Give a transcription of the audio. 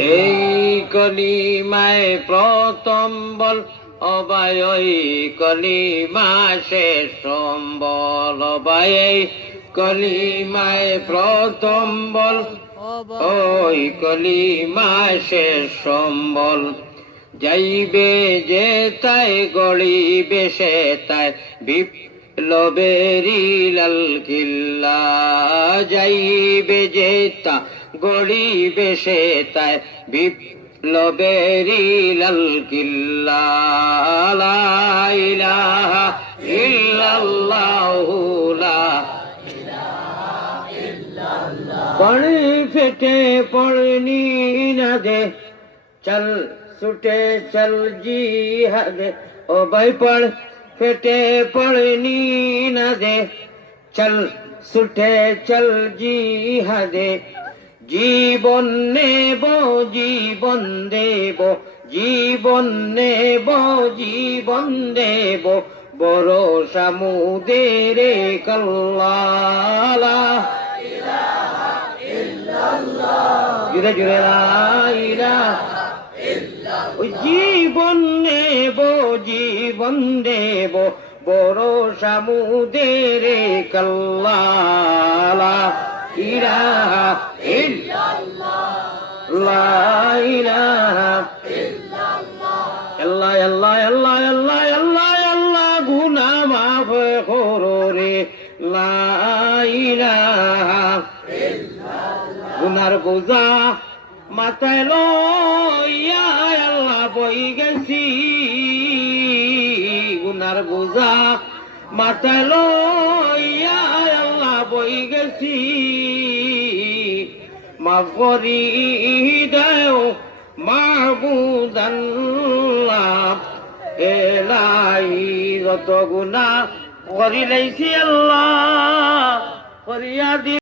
এই কলিমায় প্রথম বল অবায়, ওই কলিমা শেষ সম্বল অবায়, এই কলিমায় প্রথম বল ওই কলিমা শেষ সম্বল। যাইবে যে তাই গড়িবে সে তাই বিপ্লবেরি লাল কিল্লা, যাইবে যে তা গড়িবে সে তাই বিপ্লবেরি লাল কিল্লা। লা ইলাহা ইল্লাল্লাহু লা পানি ফেটে পড়নি না দে, চল ছুটে চল জিহাদে, ও ভাই পড় ফেটে পড়নি না দে, চল ছুটে চল জিহাদে। জীবন নেব জীবন দেব, জীবন নেব জীবন দেব, ভরসা মুদের কল্লা। জুড়ে জুড়ে লা ইলাহা ওই জীবন নেব জীবন দেব, ভরসা মুদের কল্লা। লা ইলাহা ইল্লাল্লাহ, লা ইলাহা ইল্লাল্লাহ, আল্লাহ আল্লাহ আল্লাহ আল্লাহ আল্লাহ আল্লাহ, গুনাহ মাফ করো রে। লা ইলাহা গুনার বোঝা মাথায় লইয়া আল্লাহ বই গেছি, গুনার বোঝা মাথায় লইয়া আল্লাহ বই গেছি। মাফ করি দেও মাহবুব আল্লাহ, এলাই যত গুনাহ করি লাইছি আল্লাহ, করিয়া দি